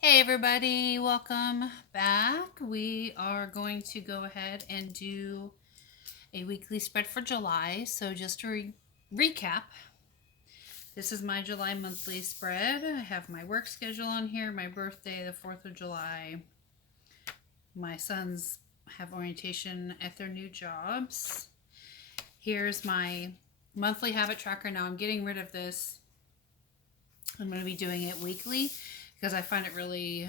Hey everybody, welcome back. We are going to go ahead and do a weekly spread for July. So just to recap, this is my July monthly spread. I have my work schedule on here, my birthday, the 4th of July. My sons have orientation at their new jobs. Here's my monthly habit tracker. Now I'm getting rid of this. I'm going to be doing it weekly because I find it really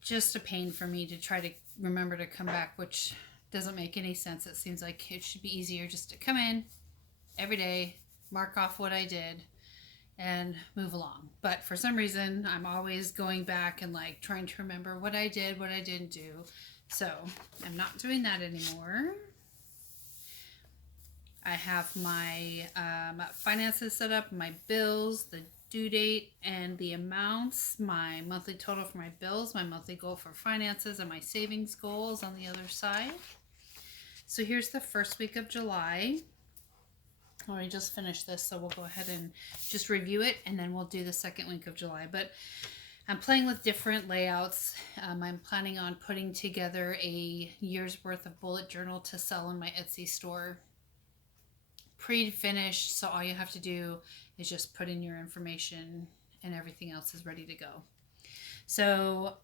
just a pain for me to try to remember to come back, which doesn't make any sense. It seems like it should be easier just to come in every day, mark off what I did, and move along. But for some reason, I'm always going back and like trying to remember what I did, what I didn't do. So I'm not doing that anymore. I have my finances set up, my bills, the due date, and the amounts, my monthly total for my bills, my monthly goal for finances, and my savings goals on the other side. So here's the first week of July. I just finished this, so we'll go ahead and just review it, and then we'll do the second week of July. But I'm playing with different layouts. I'm planning on putting together a year's worth of bullet journal to sell in my Etsy store, pre-finished, so all you have to do is just put in your information and everything else is ready to go. So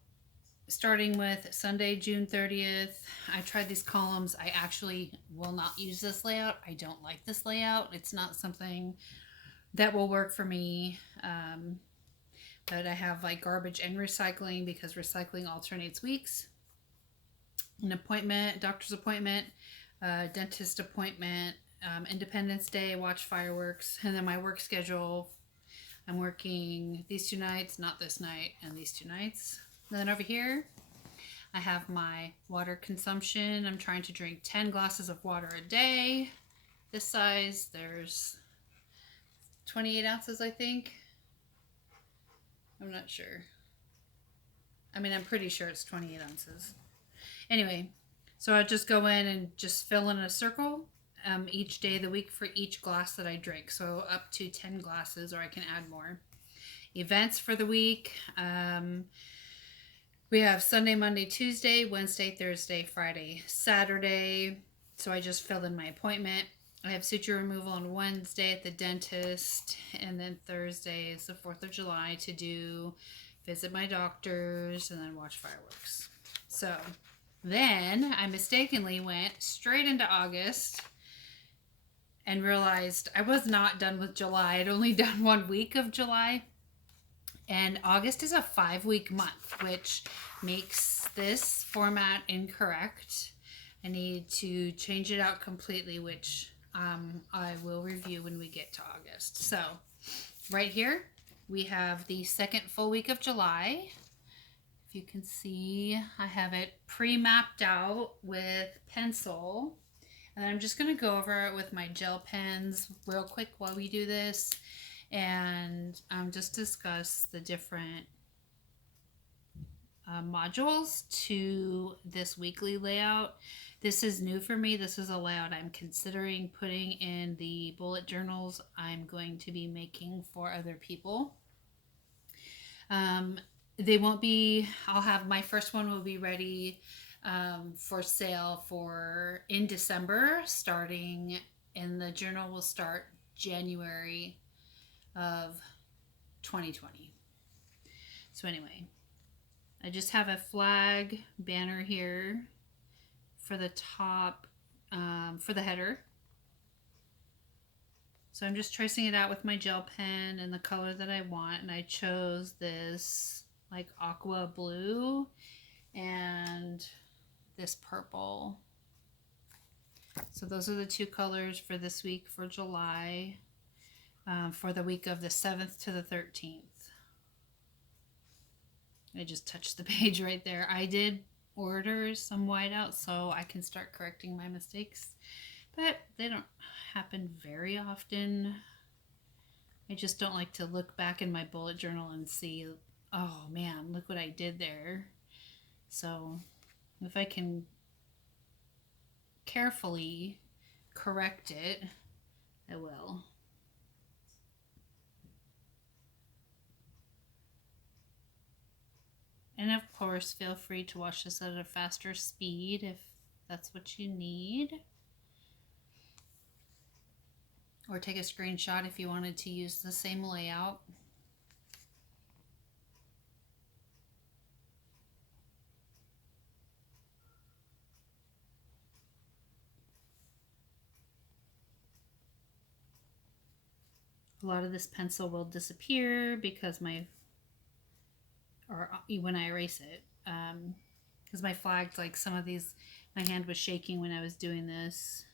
starting with Sunday, June 30th, I tried these columns. I actually will not use this layout. I don't like this layout. It's not something that will work for me. But I have like garbage and recycling because recycling alternates weeks. An appointment, doctor's appointment, dentist appointment, Independence Day, watch fireworks, and then my work schedule. I'm working these 2 nights, not this night, and these 2 nights. And then over here, I have my water consumption. I'm trying to drink 10 glasses of water a day. This size, there's 28 ounces, I think. I'm not sure. I mean, I'm pretty sure it's 28 ounces. Anyway, so I just go in and just fill in a circle each day of the week for each glass that I drink. So up to 10 glasses, or I can add more. Events for the week. We have Sunday, Monday, Tuesday, Wednesday, Thursday, Friday, Saturday. So I just filled in my appointment. I have suture removal on Wednesday at the dentist, and then Thursday is the 4th of July to do visit my doctors and then watch fireworks. So then I mistakenly went straight into August and realized I was not done with July. I'd only done 1 week of July. And August is a 5 week month, which makes this format incorrect. I need to change it out completely, which I will review when we get to August. So, right here, we have the second full week of July. If you can see, I have it pre-mapped out with pencil. And I'm just going to go over it with my gel pens real quick while we do this and just discuss the different modules to this weekly layout. This is new for me. This is a layout I'm considering putting in the bullet journals I'm going to be making for other people. They won't be, I'll have my first one will be ready for sale for in December, starting, and the journal will start January of 2020. So anyway, I just have a flag banner here for the top, for the header. So I'm just tracing it out with my gel pen and the color that I want, and I chose this like aqua blue and this purple. So those are the two colors for this week for July, for the week of the 7th to the 13th. I just touched the page right there. I did order some whiteout so I can start correcting my mistakes, but they don't happen very often. I just don't like to look back in my bullet journal and see, oh man, look what I did there. So if I can carefully correct it, I will. And of course, feel free to watch this at a faster speed if that's what you need. Or take a screenshot if you wanted to use the same layout. A lot of this pencil will disappear because when I erase it, because my flags, like some of these, my hand was shaking when I was doing this.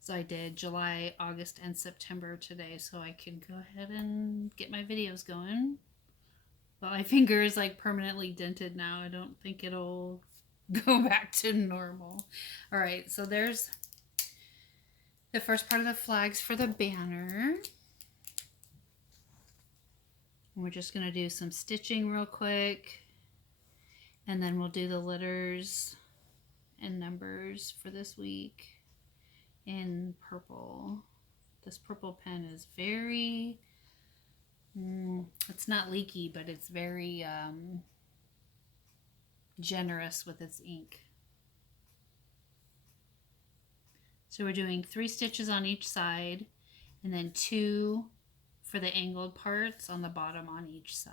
So I did July, August, and September today, so I can go ahead and get my videos going. But my finger is like permanently dented now. I don't think it'll go back to normal. All right, so there's the first part of the flags for the banner. We're just going to do some stitching real quick, and then we'll do the letters and numbers for this week in purple. This purple pen is very, it's not leaky, but it's very generous with its ink. So we're doing 3 stitches on each side, and then 2 for the angled parts on the bottom on each side,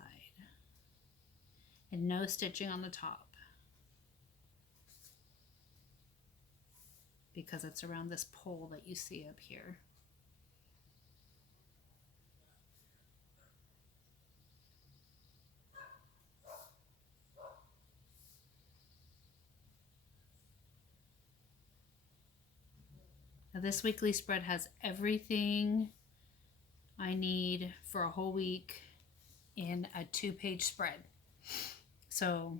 and no stitching on the top because it's around this pole that you see up here. Now this weekly spread has everything I need for a whole week in a 2-page spread. So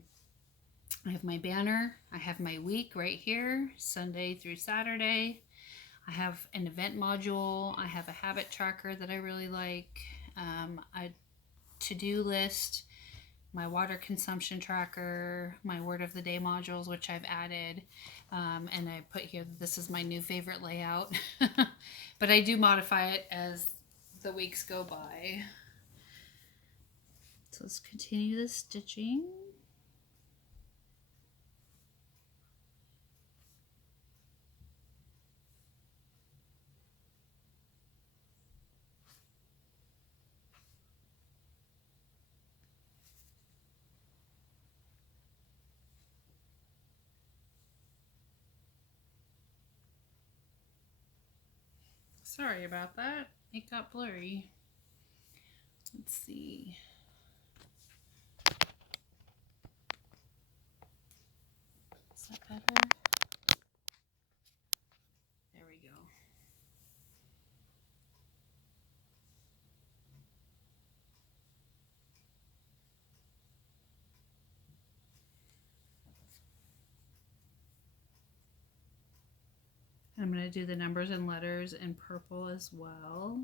I have my banner, I have my week right here, Sunday through Saturday. I have an event module, I have a habit tracker that I really like, a to-do list, my water consumption tracker, my word of the day modules, which I've added, and I put here that this is my new favorite layout, but I do modify it as the weeks go by. So let's continue the stitching. Sorry about that. It got blurry. Let's see. Is that better? There we go. I'm going to do the numbers and letters in purple as well.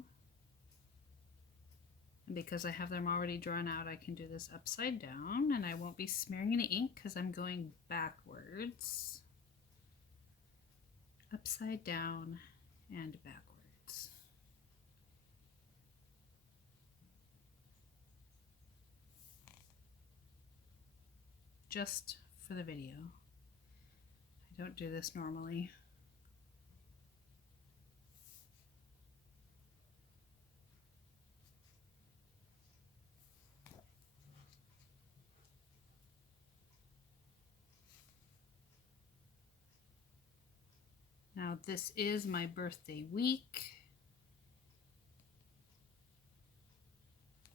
And because I have them already drawn out, I can do this upside down, and I won't be smearing any ink because I'm going backwards. Upside down and backwards. Just for the video. I don't do this normally. Now this is my birthday week.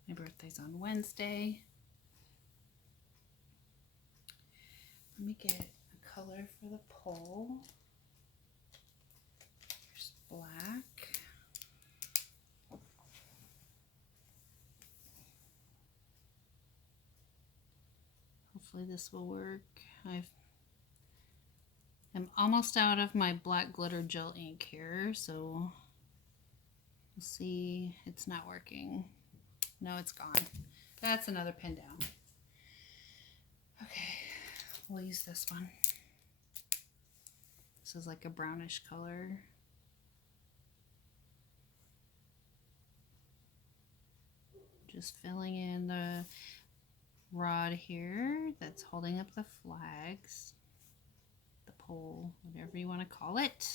My birthday's on Wednesday. Let me get a color for the pole. There's black. Hopefully this will work. I'm almost out of my black glitter gel ink here, so we'll see. It's not working. No, it's gone. That's another pin down. Okay, we'll use this one. This is like a brownish color. Just filling in the rod here that's holding up the flags, the pole, whatever you want to call it.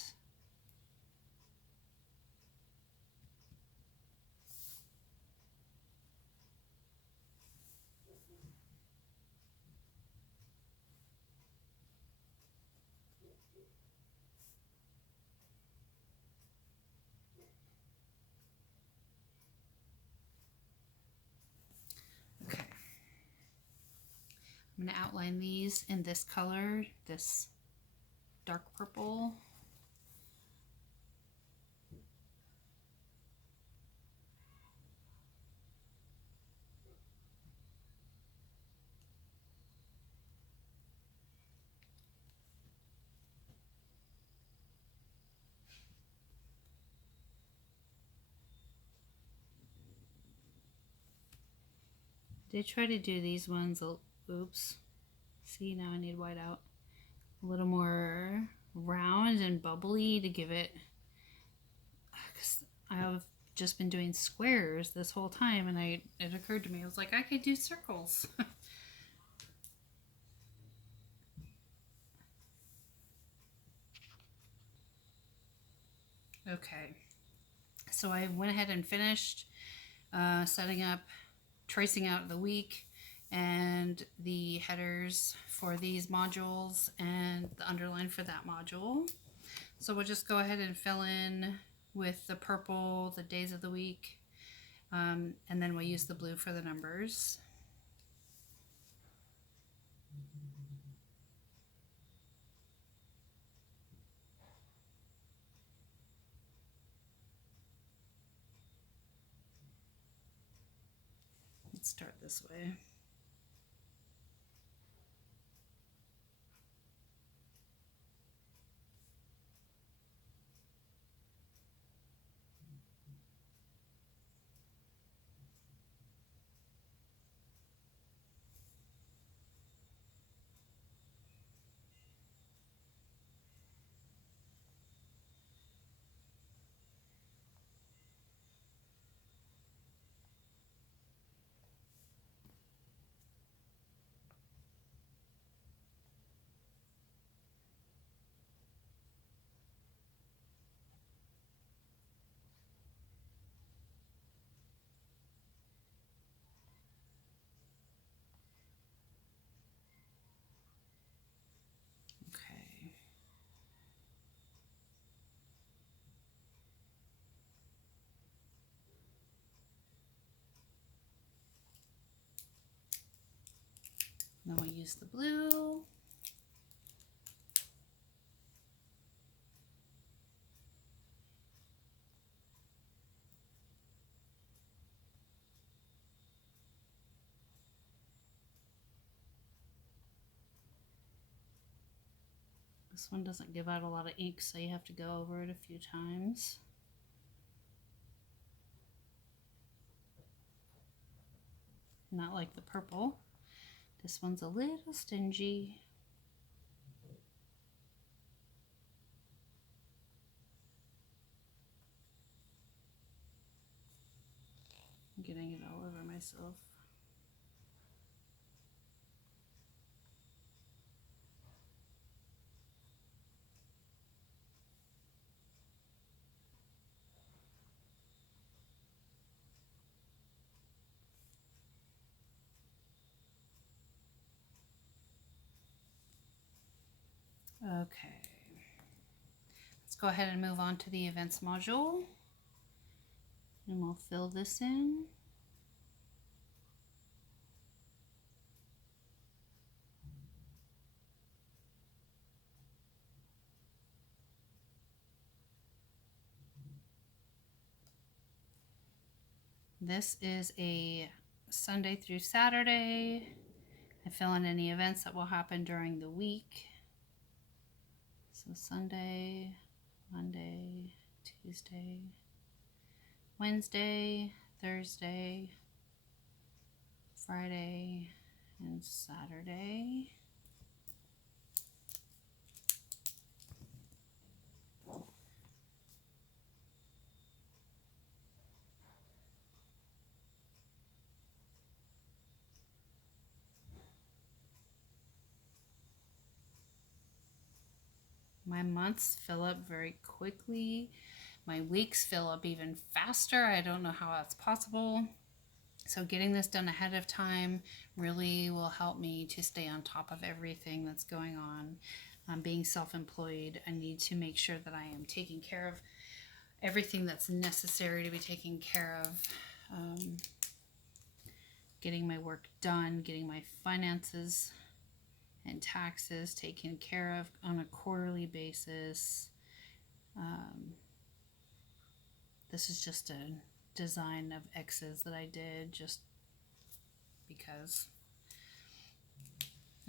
Okay. I'm going to outline these in this color, this dark purple. Did try to do these ones, oops, see, now I need white out, a little more round and bubbly to give it, because I've just been doing squares this whole time, and it occurred to me, I was like, I could do circles. Okay, so I went ahead and finished setting up, tracing out the week and the headers for these modules and the underline for that module. So we'll just go ahead and fill in with the purple the days of the week, and then we'll use the blue for the numbers. Let's start this way. Okay. Then we'll use the blue. This one doesn't give out a lot of ink, so you have to go over it a few times. Not like the purple. This one's a little stingy. I'm getting it all over myself. Okay, let's go ahead and move on to the events module, and we'll fill this in. This is a Sunday through Saturday. I fill in any events that will happen during the week. So Sunday, Monday, Tuesday, Wednesday, Thursday, Friday, and Saturday. My months fill up very quickly. My weeks fill up even faster. I don't know how that's possible. So getting this done ahead of time really will help me to stay on top of everything that's going on. Being self-employed, I need to make sure that I am taking care of everything that's necessary to be taken care of. Getting my work done, getting my finances and taxes taken care of on a quarterly basis. This is just a design of X's that I did just because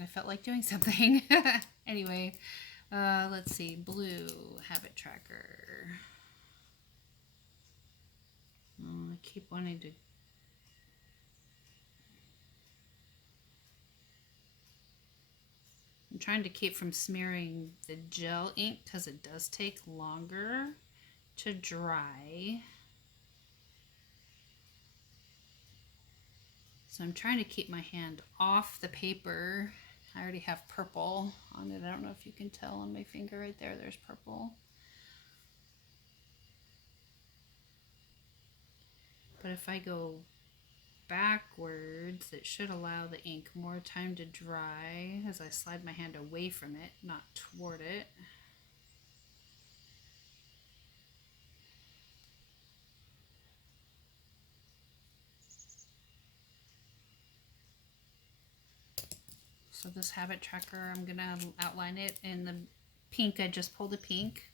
I felt like doing something. Anyway, let's see. Blue habit tracker. I keep wanting to. I'm trying to keep from smearing the gel ink because it does take longer to dry. So I'm trying to keep my hand off the paper. I already have purple on it. I don't know if you can tell on my finger right there. There's purple. But if I go backwards, it should allow the ink more time to dry as I slide my hand away from it, not toward it. So this habit tracker, I'm gonna outline it in the pink. I just pulled a pink.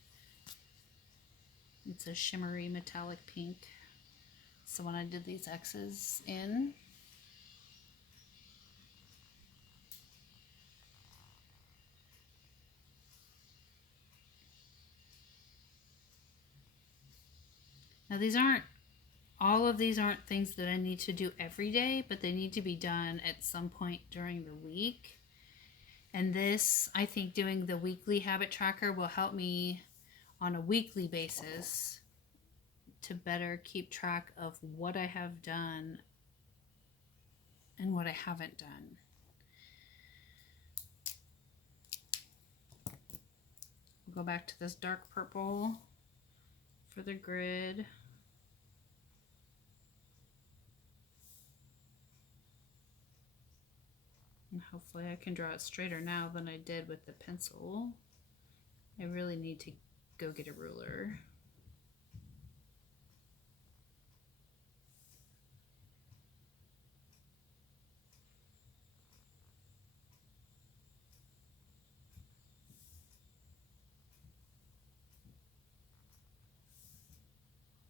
It's a shimmery metallic pink. So when I did these X's in, now all of these aren't things that I need to do every day, but they need to be done at some point during the week. And this, I think doing the weekly habit tracker will help me on a weekly basis to better keep track of what I have done and what I haven't done. We'll go back to this dark purple for the grid. And hopefully I can draw it straighter now than I did with the pencil. I really need to go get a ruler.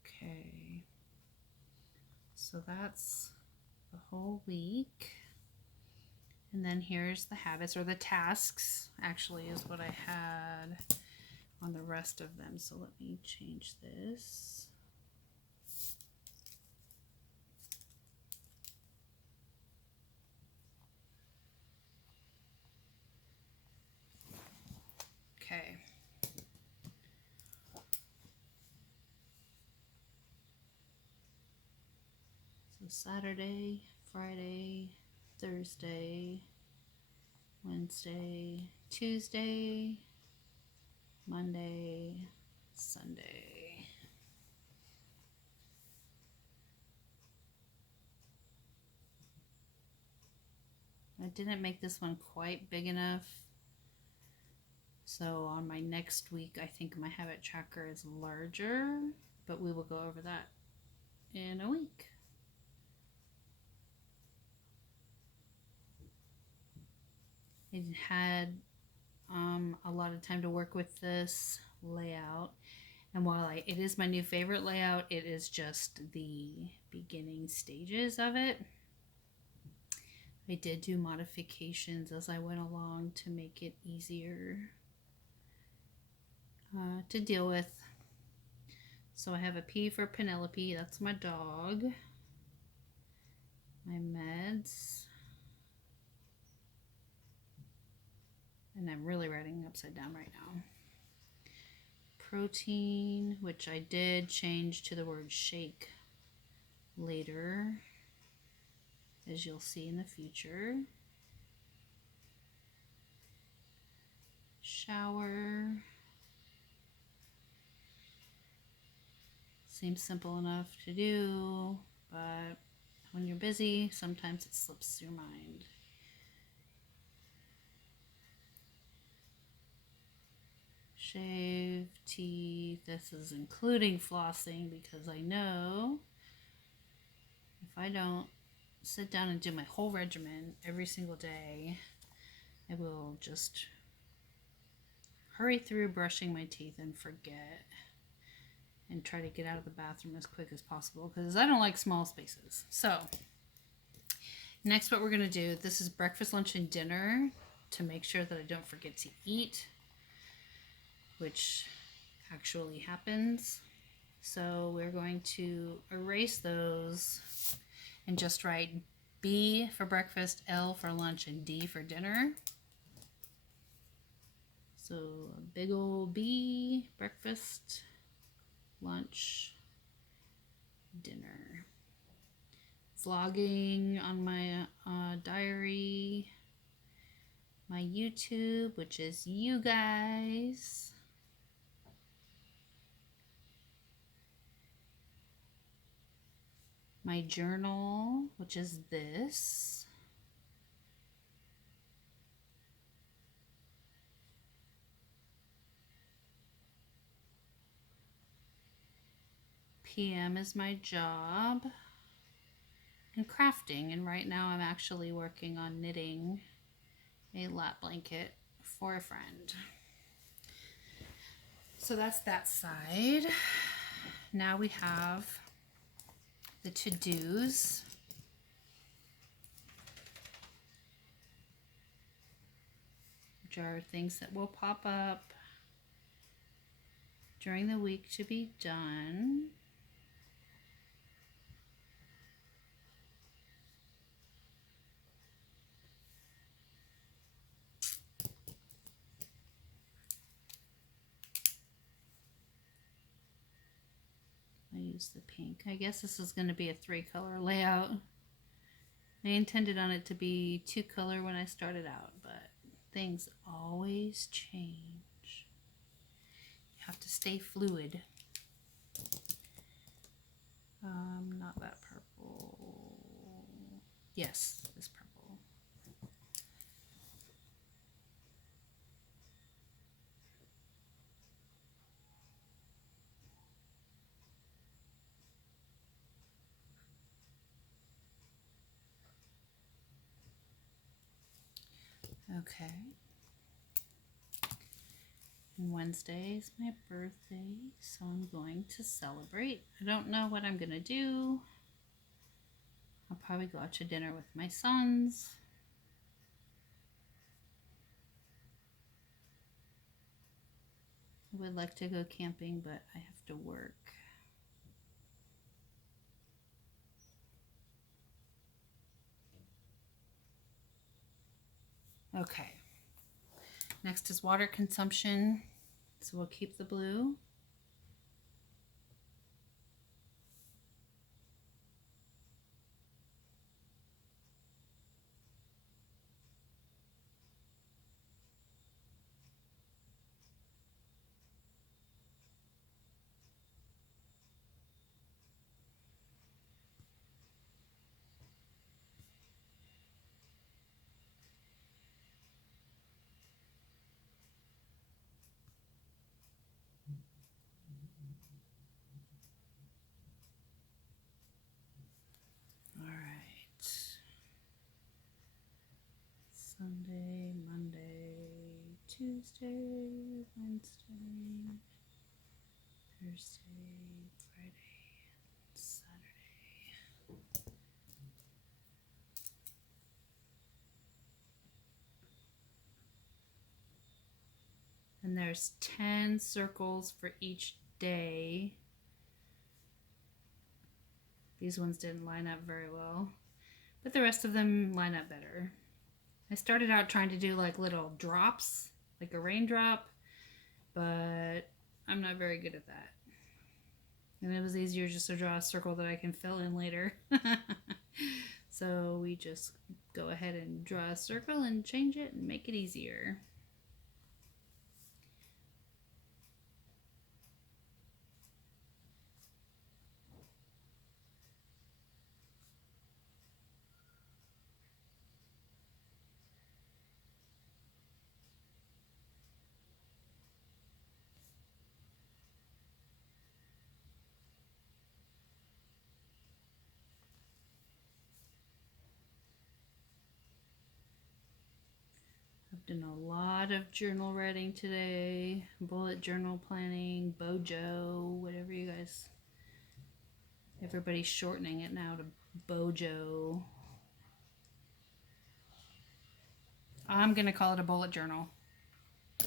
Okay, so that's the whole week. And then here's the habits, or the tasks, actually, is what I had on the rest of them. So let me change this. Okay. So Saturday, Friday, Thursday, Wednesday, Tuesday, Monday, Sunday. I didn't make this one quite big enough. So on my next week, I think my habit tracker is larger, but we will go over that in a week. I had a lot of time to work with this layout, and while it is my new favorite layout, it is just the beginning stages of it. I did do modifications as I went along to make it easier to deal with. So I have a P for Penelope, that's my dog. My meds. And I'm really writing upside down right now. Protein, which I did change to the word shake later, as you'll see in the future. Shower, Seems simple enough to do, but when you're busy, sometimes it slips your mind. Shave, teeth, this is including flossing, because I know if I don't sit down and do my whole regimen every single day, I will just hurry through brushing my teeth and forget, and try to get out of the bathroom as quick as possible because I don't like small spaces. So next, what we're going to do, this is breakfast, lunch, and dinner to make sure that I don't forget to eat, which actually happens. So we're going to erase those and just write B for breakfast, L for lunch, and D for dinner. So a big old B, breakfast, lunch, dinner. Vlogging on my diary, my YouTube, which is you guys, my journal, which is this, PM is my job, and crafting. And right now I'm actually working on knitting a lap blanket for a friend. So that's that side. Now we have the to-dos. Which are things that will pop up during the week to be done. I use the pink. I guess this is going to be a 3-color layout. I intended on it to be 2-color when I started out, but things always change. You have to stay fluid. Not that purple. Yes, this purple. Okay. And Wednesday is my birthday, so I'm going to celebrate. I don't know what I'm going to do. I'll probably go out to dinner with my sons. I would like to go camping, but I have to work. Okay. Next is water consumption. So we'll keep the blue. Sunday, Monday, Tuesday, Wednesday, Thursday, Friday, Saturday. And there's 10 circles for each day. These ones didn't line up very well, but the rest of them line up better. I started out trying to do like little drops, like a raindrop, but I'm not very good at that. And it was easier just to draw a circle that I can fill in later. So we just go ahead and draw a circle and change it and make it easier. Done a lot of journal writing today. Bullet journal planning, Bojo, whatever you guys. Everybody's shortening it now to Bojo. I'm going to call it a bullet journal.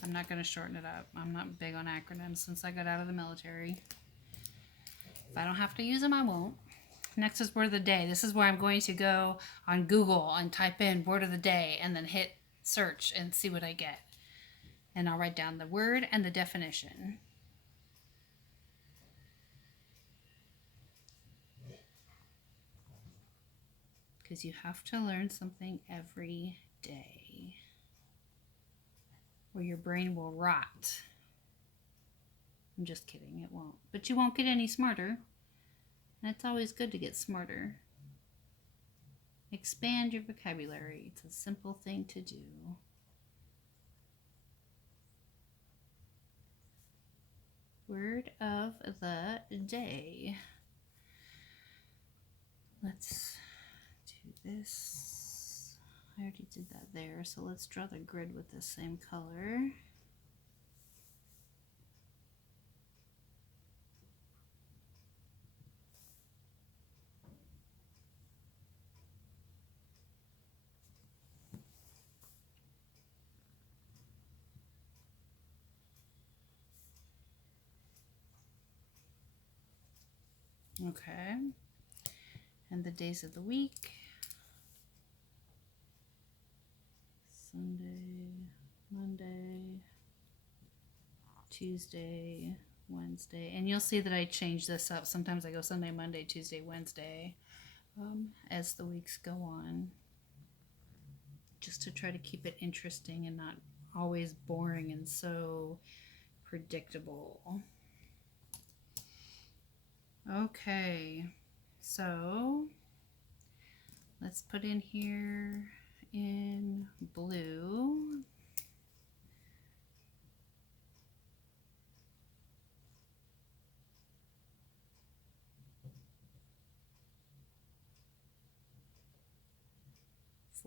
I'm not going to shorten it up. I'm not big on acronyms since I got out of the military. If I don't have to use them, I won't. Next is word of the day. This is where I'm going to go on Google and type in word of the day and then hit search and see what I get. And I'll write down the word and the definition. Because you have to learn something every day, or your brain will rot. I'm just kidding, it won't. But you won't get any smarter. And it's always good to get smarter. Expand your vocabulary. It's a simple thing to do. Word of the day. Let's do this. I already did that there, so let's draw the grid with the same color. Okay, and the days of the week: Sunday, Monday, Tuesday, Wednesday. And you'll see that I change this up. Sometimes I go Sunday, Monday, Tuesday, Wednesday as the weeks go on, just to try to keep it interesting and not always boring and so predictable. Okay, so let's put in here in blue.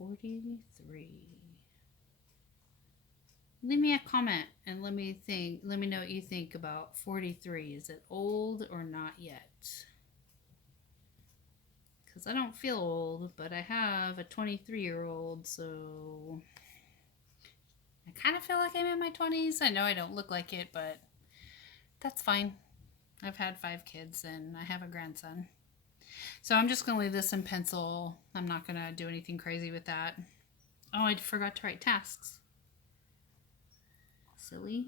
$43. Leave me a comment and let me know what you think about 43. Is it old or not yet? Because I don't feel old, but I have a 23-year-old, so I kind of feel like I'm in my 20s. I know I don't look like it, but that's fine. I've had 5 kids and I have a grandson. So I'm just going to leave this in pencil. I'm not going to do anything crazy with that. Oh, I forgot to write tasks. Silly.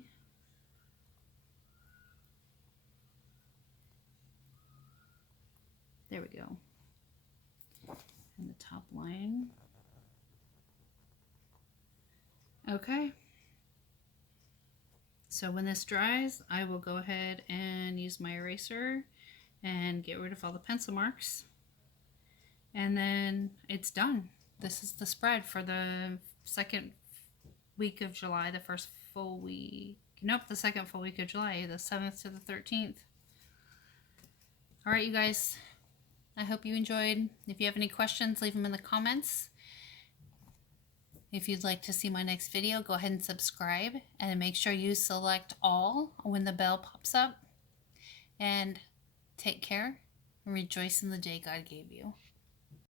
There we go. And the top line. Okay. So when this dries, I will go ahead and use my eraser and get rid of all the pencil marks. And then it's done. This is the spread for the second week of July, the first full week. Nope, the second full week of July, the 7th to the 13th. All right, you guys. I hope you enjoyed. If you have any questions, leave them in the comments. If you'd like to see my next video, go ahead and subscribe and make sure you select all when the bell pops up. And take care and rejoice in the day God gave you.